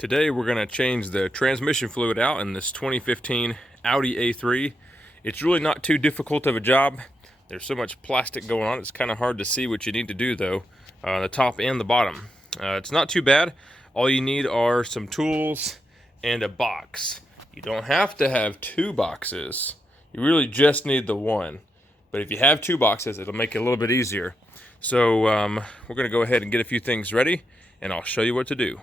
Today we're going to change the transmission fluid out in this 2015 Audi A3. It's really not too difficult of a job. There's so much plastic going on, it's kind of hard to see what you need to do though, the top and the bottom. It's not too bad. All you need are some tools and a box. You don't have to have two boxes. You really just need the one. But if you have two boxes, it'll make it a little bit easier. So we're going to go ahead and get a few things ready, and I'll show you what to do.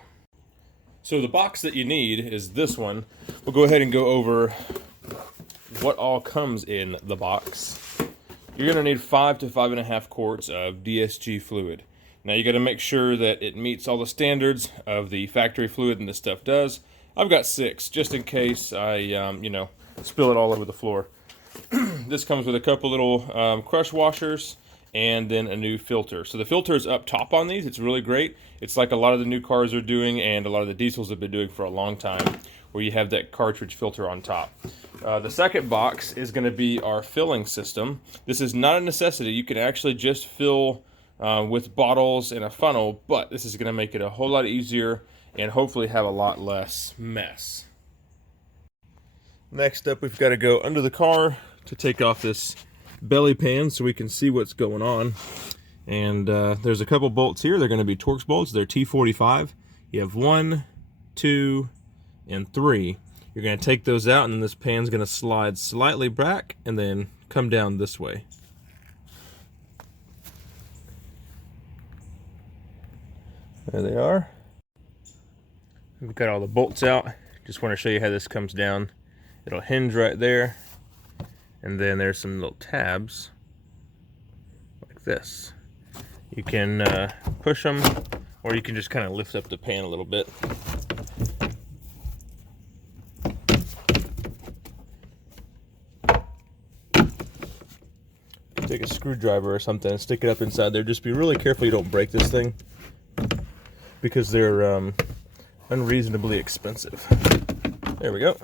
So the box that you need is this one. We'll go ahead and go over what all comes in the box. You're going to need 5 to 5.5 quarts of DSG fluid. Now you got to make sure that it meets all the standards of the factory fluid, and this stuff does. I've got 6 just in case I spill it all over the floor. This comes with a couple little crush washers and then a new filter. So the filter is up top on these. It's really great. It's like a lot of the new cars are doing and a lot of the diesels have been doing for a long time, where you have that cartridge filter on top. The second box is going to be our filling system. This is not a necessity. You can actually just fill with bottles in a funnel, but this is going to make it a whole lot easier and hopefully have a lot less mess. Next up, we've got to go under the car to take off this belly pan so we can see what's going on. And there's a couple bolts here. They're going to be Torx bolts. They're T45. You have 1, 2, and 3. You're going to take those out, and then this pan's going to slide slightly back and then come down this way. There they are. We've got all the bolts out. Just want to show you how this comes down. It'll hinge right there, and then there's some little tabs like this. You can push them, or you can just kind of lift up the pan a little bit. Take a screwdriver or something and stick it up inside there. Just be really careful you don't break this thing, because they're unreasonably expensive. There we go.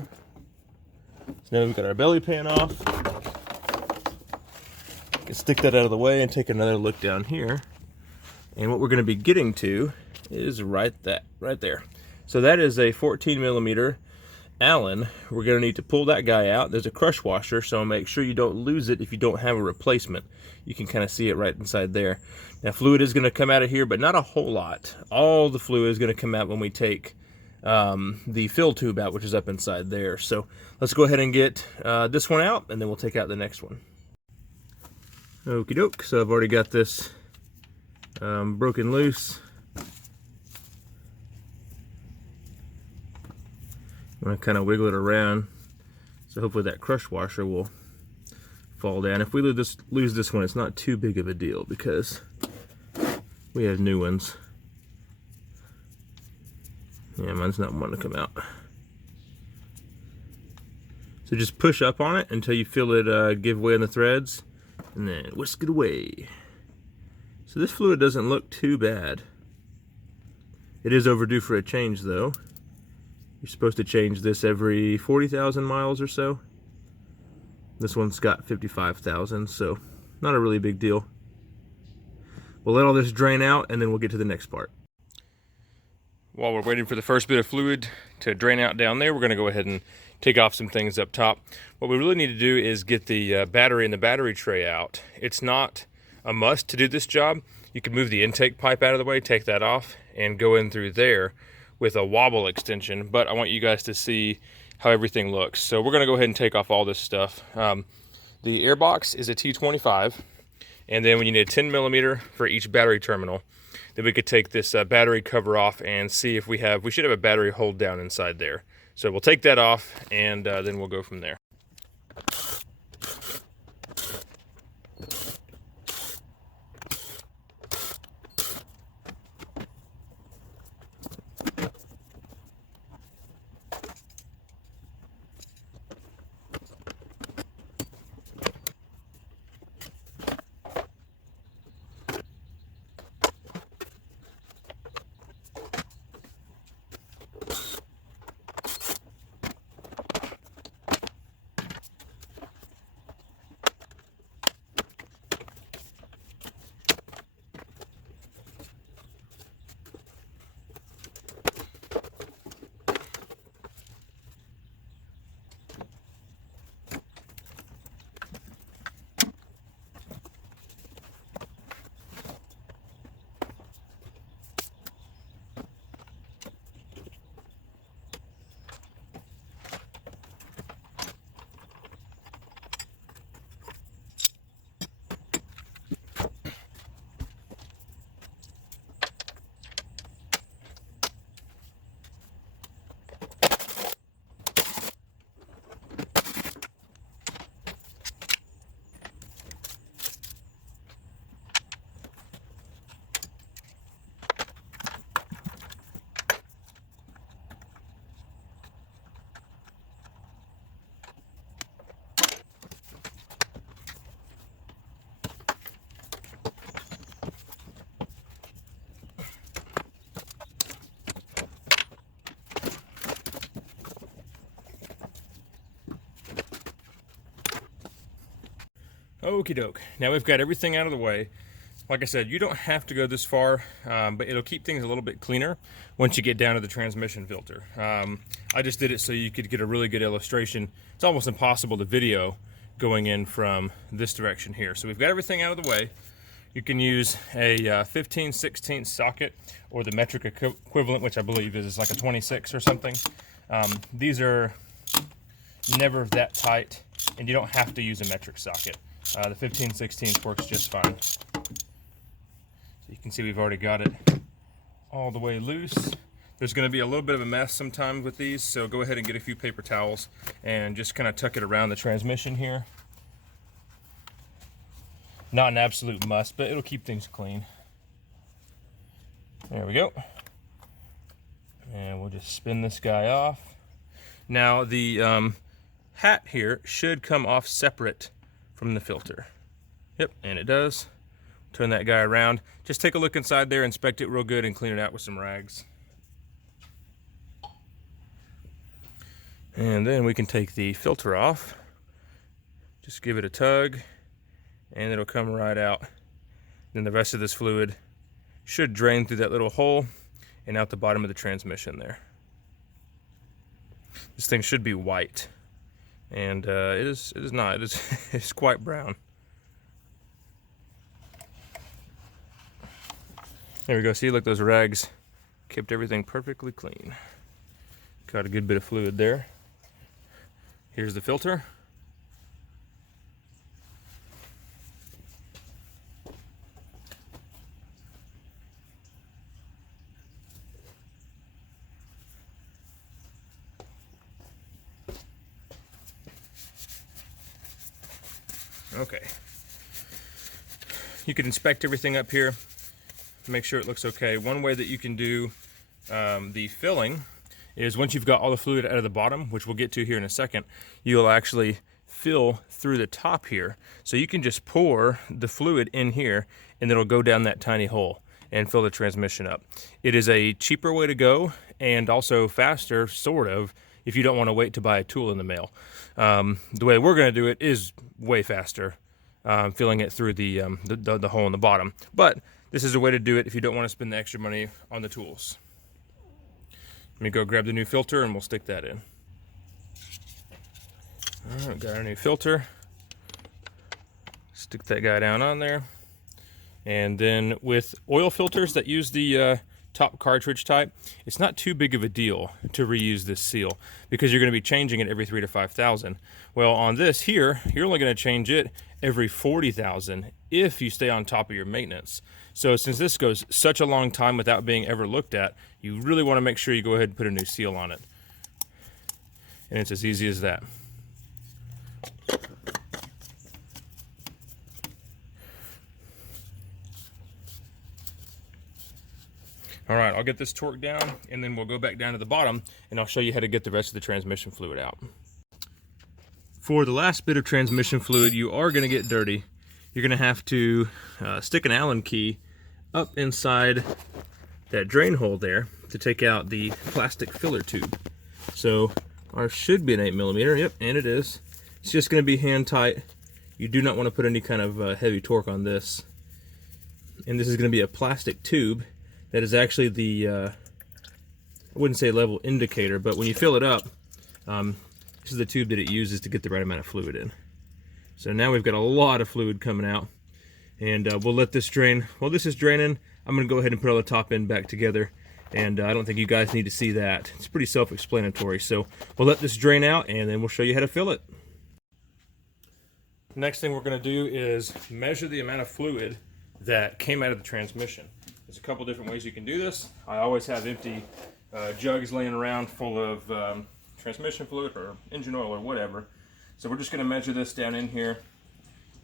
So now we've got our belly pan off. You can stick that out of the way and take another look down here. And what we're going to be getting to is right there. So that is a 14mm Allen. We're going to need to pull that guy out. There's a crush washer, so make sure you don't lose it if you don't have a replacement. You can kind of see it right inside there. Now fluid is going to come out of here, but not a whole lot. All the fluid is going to come out when we take the fill tube out, which is up inside there. So let's go ahead and get this one out, and then we'll take out the next one. Okie doke. So I've already got this broken loose. I'm going to kind of wiggle it around, so hopefully that crush washer will fall down. If we lose this one, it's not too big of a deal because we have new ones. Yeah, mine's not wanting to come out. So just push up on it until you feel it give way on the threads, and then whisk it away. So this fluid doesn't look too bad. It is overdue for a change though. You're supposed to change this every 40,000 miles or so. This one's got 55,000, so not a really big deal. We'll let all this drain out, and then we'll get to the next part. While we're waiting for the first bit of fluid to drain out down there, we're going to go ahead and take off some things up top. What we really need to do is get the battery and the battery tray out. It's not a must to do this job. You can move the intake pipe out of the way, take that off, and go in through there with a wobble extension, but I want you guys to see how everything looks. So we're going to go ahead and take off all this stuff. The air box is a T25, and then we need a 10mm for each battery terminal. Then we could take this battery cover off and see if we should have a battery hold down inside there. So we'll take that off, and then we'll go from there. Okie doke. Now we've got everything out of the way. Like I said, you don't have to go this far, but it'll keep things a little bit cleaner once you get down to the transmission filter. I just did it so you could get a really good illustration. It's almost impossible to video going in from this direction here. So we've got everything out of the way. You can use a 15/16 socket or the metric equivalent, which I believe is like a 26 or something. These are never that tight, and you don't have to use a metric socket. The 15/16 works just fine. So you can see we've already got it all the way loose. There's going to be a little bit of a mess sometimes with these, so go ahead and get a few paper towels and just kind of tuck it around the transmission here. Not an absolute must, but it'll keep things clean. There we go. And we'll just spin this guy off. Now the hat here should come off separate from the filter. Yep, and it does. Turn that guy around. Just take a look inside there, inspect it real good, and clean it out with some rags. And then we can take the filter off. Just give it a tug, and it'll come right out. Then the rest of this fluid should drain through that little hole and out the bottom of the transmission there. This thing should be white, and it is not. It's quite brown. There we go. See, look, those rags kept everything perfectly clean. Got a good bit of fluid there. Here's the filter. Okay. You can inspect everything up here, make sure it looks okay. One way that you can do the filling is once you've got all the fluid out of the bottom, which we'll get to here in a second, you'll actually fill through the top here. So you can just pour the fluid in here and it'll go down that tiny hole and fill the transmission up. It is a cheaper way to go and also faster, sort of, if you don't want to wait to buy a tool in the mail. The way we're going to do it is way faster, filling it through the hole in the bottom. But this is a way to do it if you don't want to spend the extra money on the tools. Let me go grab the new filter and we'll stick that in. All right, got our new filter. Stick that guy down on there. And then with oil filters that use the top cartridge type, it's not too big of a deal to reuse this seal because you're going to be changing it every 3,000 to 5,000. Well, on this here, you're only going to change it every 40,000 if you stay on top of your maintenance. So since this goes such a long time without being ever looked at, you really want to make sure you go ahead and put a new seal on it. And it's as easy as that. All right, I'll get this torqued down and then we'll go back down to the bottom and I'll show you how to get the rest of the transmission fluid out. For the last bit of transmission fluid, you are going to get dirty. You're going to have to stick an Allen key up inside that drain hole there to take out the plastic filler tube. So ours should be an 8mm, yep, and it is. It's just going to be hand tight. You do not want to put any kind of heavy torque on this. And this is going to be a plastic tube that is actually the, I wouldn't say level indicator, but when you fill it up, this is the tube that it uses to get the right amount of fluid in. So now we've got a lot of fluid coming out, and we'll let this drain. While this is draining, I'm going to go ahead and put all the top end back together, and I don't think you guys need to see that. It's pretty self-explanatory, so we'll let this drain out, and then we'll show you how to fill it. Next thing we're going to do is measure the amount of fluid that came out of the transmission. There's a couple different ways you can do this. I always have empty jugs laying around full of transmission fluid or engine oil or whatever. So we're just going to measure this down in here,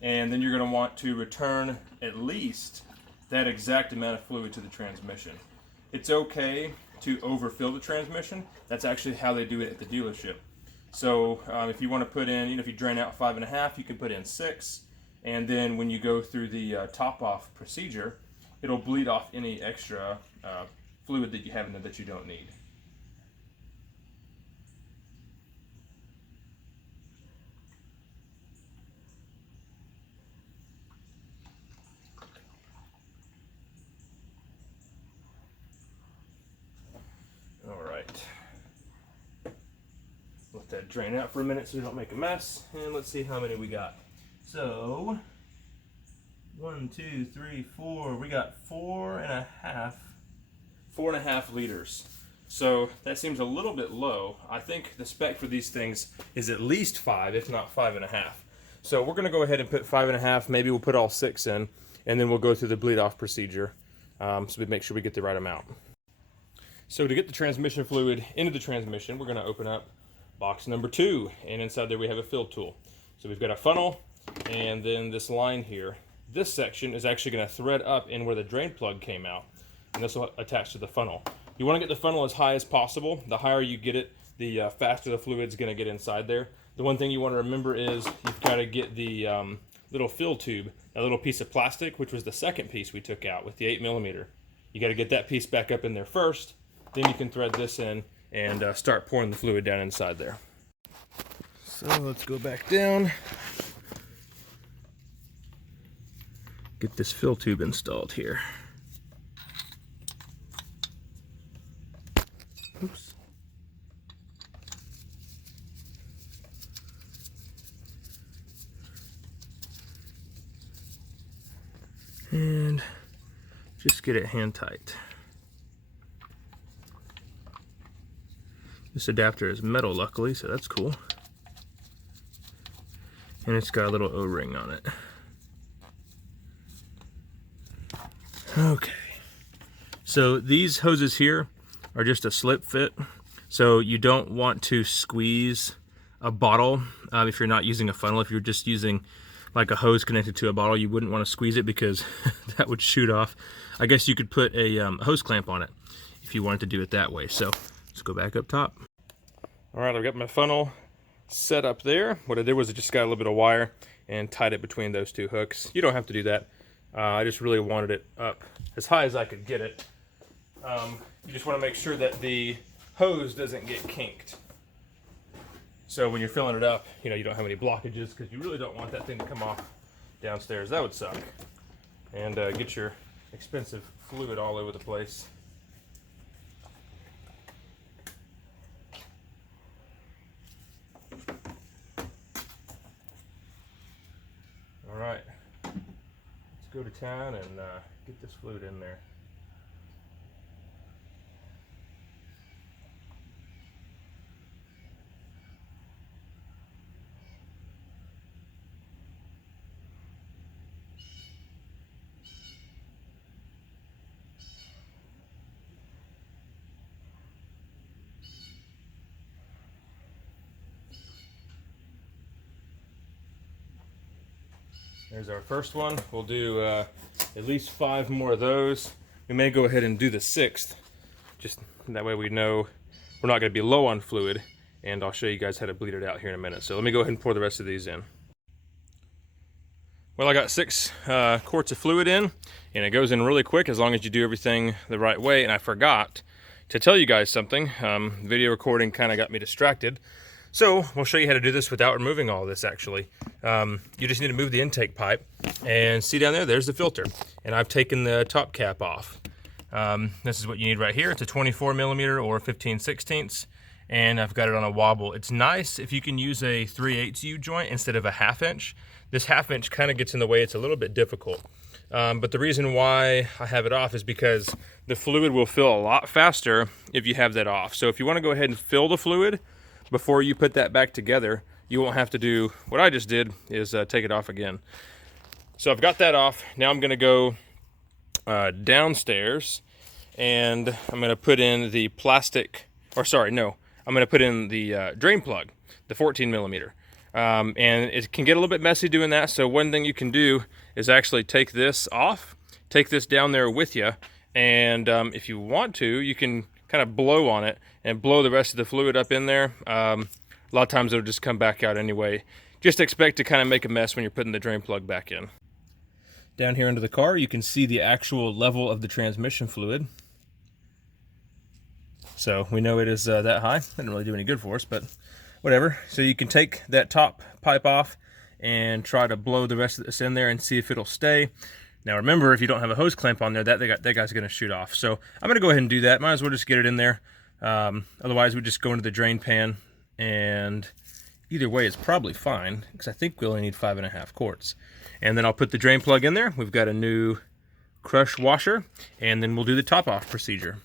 and then you're going to want to return at least that exact amount of fluid to the transmission. It's okay to overfill the transmission. That's actually how they do it at the dealership. So if you want to put in, if you drain out 5.5, you can put in 6, and then when you go through the top off procedure, it'll bleed off any extra fluid that you have in there that you don't need. drain out for a minute so we don't make a mess. And let's see how many we got. So, 1, 2, 3, 4. We got 4.5 liters. So that seems a little bit low. I think the spec for these things is at least 5, if not 5.5. So we're gonna go ahead and put 5.5. Maybe we'll put all 6 in, and then we'll go through the bleed off procedure so we make sure we get the right amount. So to get the transmission fluid into the transmission, we're gonna open up box number 2, and inside there we have a fill tool. So we've got a funnel, and then this line here. This section is actually gonna thread up in where the drain plug came out, and this will attach to the funnel. You want to get the funnel as high as possible. The higher you get it, the faster the fluid's going to get inside there. The one thing you want to remember is you've got to get the little fill tube, a little piece of plastic, which was the second piece we took out with the 8mm. You got to get that piece back up in there first, then you can thread this in and start pouring the fluid down inside there. So let's go back down. Get this fill tube installed here. Oops. And just get it hand tight. This adapter is metal, luckily, so that's cool. And it's got a little O-ring on it. Okay. So these hoses here are just a slip fit, so you don't want to squeeze a bottle if you're not using a funnel. If you're just using like a hose connected to a bottle, you wouldn't want to squeeze it because that would shoot off. I guess you could put a hose clamp on it if you wanted to do it that way. So let's go back up top. All right, I've got my funnel set up there. What I did was I just got a little bit of wire and tied it between those 2 hooks. You don't have to do that. I just really wanted it up as high as I could get it. You just want to make sure that the hose doesn't get kinked. So when you're filling it up, you don't have any blockages, because you really don't want that thing to come off downstairs. That would suck. And get your expensive fluid all over the place. All right, let's go to town and get this fluid in there. There's our first one. We'll do at least 5 more of those. We may go ahead and do the 6th, just that way we know we're not going to be low on fluid, and I'll show you guys how to bleed it out here in a minute. So let me go ahead and pour the rest of these in. Well, I got 6 quarts of fluid in, and it goes in really quick as long as you do everything the right way. And I forgot to tell you guys something. Video recording kind of got me distracted. So we'll show you how to do this without removing all of this, actually. You just need to move the intake pipe, and see down there, there's the filter. And I've taken the top cap off. This is what you need right here. It's a 24mm or 15/16, and I've got it on a wobble. It's nice if you can use a 3/8 U joint instead of a 1/2 inch. This 1/2 inch kind of gets in the way. It's a little bit difficult. But the reason why I have it off is because the fluid will fill a lot faster if you have that off. So if you want to go ahead and fill the fluid before you put that back together, you won't have to do what I just did, is take it off again. So I've got that off. Now I'm going to go downstairs, and I'm going to put in the plastic, or sorry, no, I'm going to put in the drain plug, the 14mm. And it can get a little bit messy doing that, so one thing you can do is actually take this off, take this down there with you, and if you want to, you can kind of blow on it and blow the rest of the fluid up in there. A lot of times it'll just come back out anyway. Just expect to kind of make a mess when you're putting the drain plug back in. Down here under the car, you can see the actual level of the transmission fluid. So we know it is that high. That didn't really do any good for us, but whatever. So you can take that top pipe off and try to blow the rest of this in there and see if it'll stay. Now remember, if you don't have a hose clamp on there, that guy's going to shoot off. So I'm going to go ahead and do that. Might as well just get it in there. Otherwise, we just go into the drain pan and either way it's probably fine, because I think we only need 5.5 quarts. And then I'll put the drain plug in there. We've got a new crush washer, and then we'll do the top off procedure.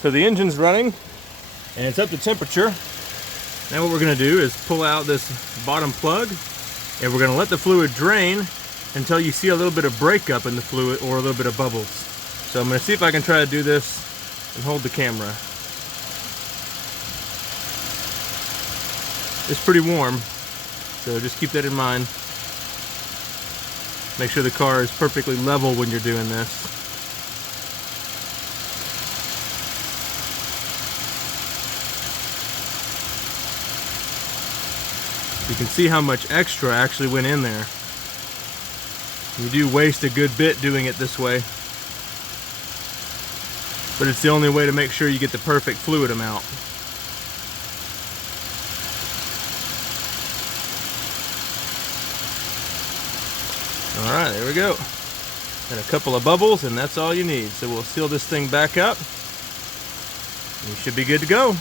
So the engine's running and it's up to temperature. Now what we're going to do is pull out this bottom plug, and we're going to let the fluid drain until you see a little bit of breakup in the fluid or a little bit of bubbles. So I'm going to see if I can try to do this and hold the camera. It's pretty warm, so just keep that in mind. Make sure the car is perfectly level when you're doing this. You can see how much extra actually went in there. You do waste a good bit doing it this way, but it's the only way to make sure you get the perfect fluid amount. Alright, there we go. And a couple of bubbles, and that's all you need. So we'll seal this thing back up. You should be good to go.